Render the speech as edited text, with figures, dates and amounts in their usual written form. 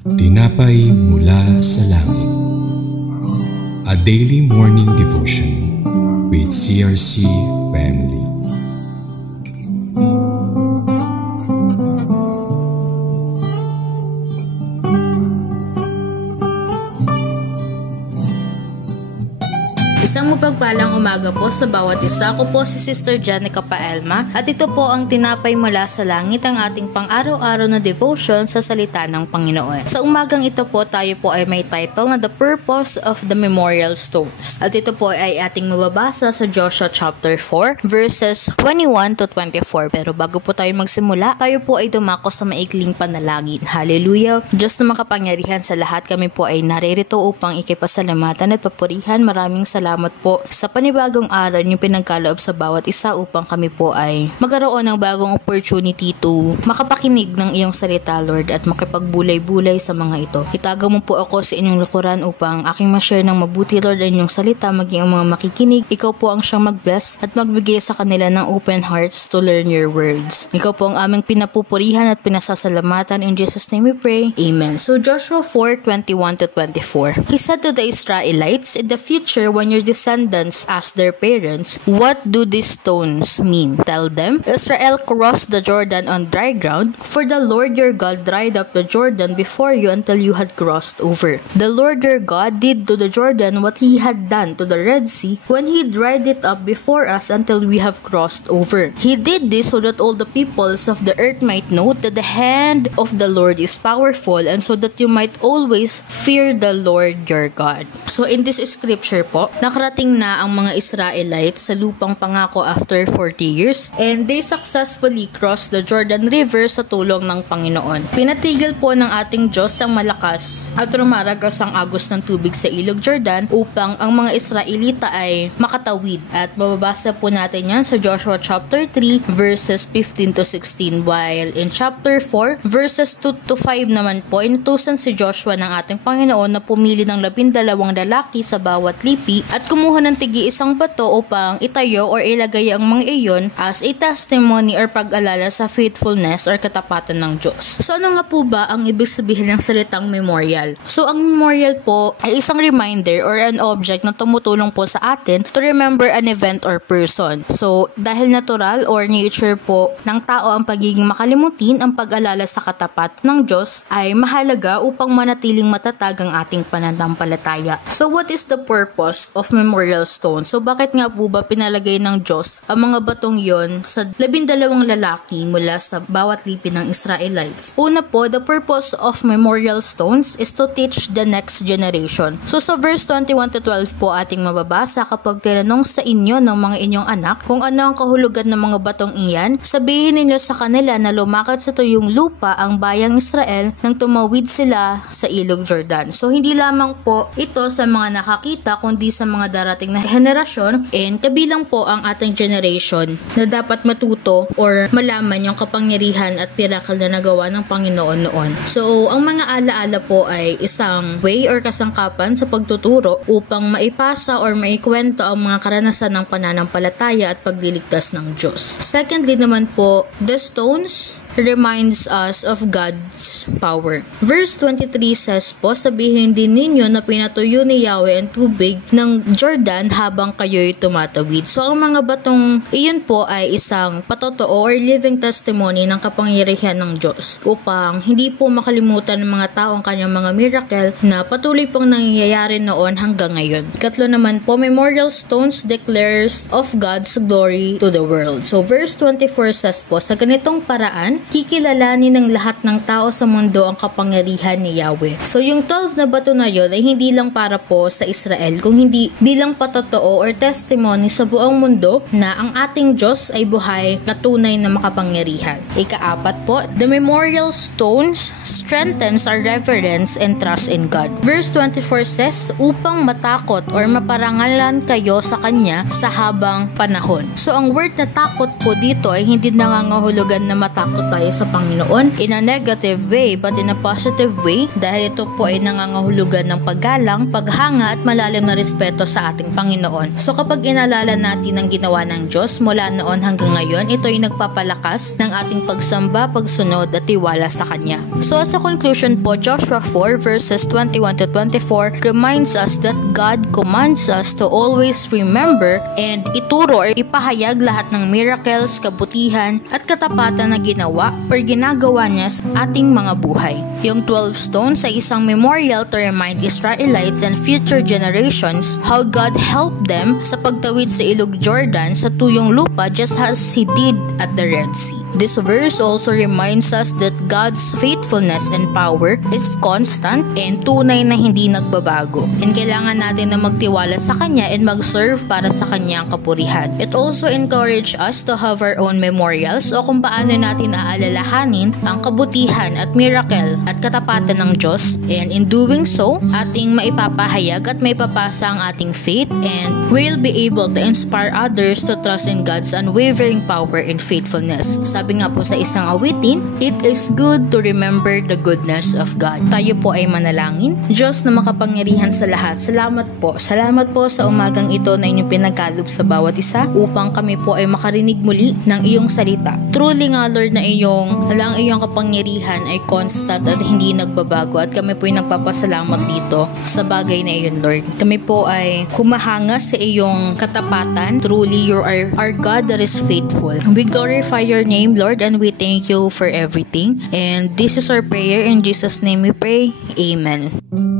Tinapay mula sa langit. A daily morning devotion with CRC family. Isang mapagpalang umaga po sa bawat isa. Ako po si Sister Janica Paelma at ito po ang Tinapay Mula sa Langit, ang ating pang-araw-araw na devotion sa salita ng Panginoon. Sa umagang ito po tayo po ay may title na The Purpose of the Memorial Stones. At ito po ay ating mababasa sa Joshua chapter 4 verses 21 to 24. Pero bago po tayo magsimula, tayo po ay dumako sa maikling panalangin. Hallelujah! Diyos na makapangyarihan sa lahat, kami po ay naririto upang ikipasalamatan at papurihan. Maraming salamat po sa panibagong araw niyo pinagkaloob sa bawat isa upang kami po ay magkaroon ng bagong opportunity to makapakinig ng iyong salita, Lord, at makipagbulay-bulay sa mga ito. Itago mo po ako sa inyong likuran upang aking ma-share ng mabuti, Lord, ang inyong salita, maging ang mga makikinig. Ikaw po ang siyang mag-bless at magbigay sa kanila ng open hearts to learn your words. Ikaw po ang aming pinapupurihan at pinasasalamatan. In Jesus' name we pray. Amen. So Joshua 4:21 to 24. He said to the Israelites, "In the future, when your descendants ask their parents, 'What do these stones mean?' Tell them, Israel crossed the Jordan on dry ground, for the Lord your God dried up the Jordan before you until you had crossed over. The Lord your God did to the Jordan what he had done to the Red Sea when he dried it up before us until we have crossed over. He did this so that all the peoples of the earth might know that the hand of the Lord is powerful, and so that you might always fear the Lord your God." So in this scripture po, nakarating na ang mga Israelites sa lupang pangako after 40 years, and they successfully crossed the Jordan River sa tulong ng Panginoon. Pinatigil po ng ating Diyos ang malakas at rumaragas ang agos ng tubig sa ilog Jordan upang ang mga Israelita ay makatawid. At mababasa po natin yan sa Joshua chapter 3 verses 15 to 16, while in chapter 4 verses 2 to 5 naman po, inutusan si Joshua ng ating Panginoon na pumili ng 12 lalaki sa bawat lipi at kumuha ng tigi-isang bato upang itayo or ilagay ang mga iyon as a testimony or pag-alala sa faithfulness or katapatan ng Diyos. So ano nga po ba ang ibig sabihin ng salitang memorial? So ang memorial po ay isang reminder or an object na tumutulong po sa atin to remember an event or person. So dahil natural or nature po ng tao ang pagiging makalimutin, ang pag-alala sa katapat ng Diyos ay mahalaga upang manatiling matatag ang ating pananampalataya. So what is the purpose of memorial stone? So bakit nga po ba pinalagay ng Diyos ang mga batong yon sa 12 lalaki mula sa bawat lipi ng Israelites? Una po, the purpose of memorial stones is to teach the next generation. So sa verse 21 to 12 po ating mababasa, "Kapag tinanong sa inyo ng mga inyong anak kung ano ang kahulugan ng mga batong iyan, sabihin ninyo sa kanila na lumakad sa tuyong lupa ang bayang Israel nang tumawid sila sa ilog Jordan." So hindi lamang po ito sa mga nakakita kundi sa mga darating na henerasyon, and kabilang po ang ating generation na dapat matuto or malaman yung kapangyarihan at miracle na nagawa ng Panginoon noon. So ang mga alaala po ay isang way or kasangkapan sa pagtuturo upang maipasa or maikwento ang mga karanasan ng pananampalataya at pagliligtas ng Diyos. Secondly naman po, the stones reminds us of God's power. Verse 23 says po, "Sabihin din ninyo na pinatuyo ni Yahweh ang tubig ng Jordan habang kayo'y tumatawid." So ang mga batong iyon po ay isang patotoo or living testimony ng kapangyarihan ng Diyos upang hindi po makalimutan ng mga tao ang kanyang mga miracle na patuloy pong nangyayari noon hanggang ngayon. Katlo naman po, memorial stones declares of God's glory to the world. So verse 24 says po, "Sa ganitong paraan, kikilalanin ng lahat ng tao sa mundo ang kapangyarihan ni Yahweh." So yung 12 na bato na yun ay hindi lang para po sa Israel, kung hindi bilang patotoo or testimony sa buong mundo na ang ating Diyos ay buhay na tunay na makapangyarihan. Ika-4 po, the memorial stones strengthens our reverence and trust in God. Verse 24 says, "Upang matakot or maparangalan kayo sa Kanya sa habang panahon." So ang word na takot po dito ay hindi nangangahulugan na matakot tayo sa Panginoon in a negative way but in a positive way, dahil ito po ay nangangahulugan ng paggalang, paghanga at malalim na respeto sa ating Panginoon. So kapag inalala natin ang ginawa ng Diyos mula noon hanggang ngayon, ito ay nagpapalakas ng ating pagsamba, pagsunod at tiwala sa Kanya. So as a conclusion po, Joshua 4 verses 21 to 24 reminds us that God commands us to always remember and ituro or ipahayag lahat ng miracles, kabutihan at katapatan na ginawa or ginagawa niya sa ating mga buhay. Yung 12 stones ay isang memorial to remind Israelites and future generations how God helped them sa pagtawid sa Ilog Jordan sa tuyong lupa just as He did at the Red Sea. This verse also reminds us that God's faithfulness and power is constant and tunay na hindi nagbabago. And kailangan natin na magtiwala sa Kanya and mag-serve para sa Kanyang kapurihan. It also encourages us to have our own memorials o kung paano natin aalalahanin ang kabutihan at miracle at katapatan ng Diyos. And in doing so, ating maipapahayag at maipapasa ang ating faith and we'll be able to inspire others to trust in God's unwavering power and faithfulness. Sabi nga po sa isang awitin, it is good to remember the goodness of God. Tayo po ay manalangin. Diyos na makapangyarihan sa lahat, salamat po. Salamat po sa umagang ito na inyong pinagkaloob sa bawat isa upang kami po ay makarinig muli ng iyong salita. Truly nga Lord na ang iyong kapangyarihan ay constant at hindi nagbabago at kami po ay nagpapasalamat dito sa bagay na iyon Lord. Kami po ay humahanga sa iyong katapatan. Truly you are our God that is faithful. We glorify your name Lord and we thank you for everything. And this is our prayer in Jesus' name we pray. Amen.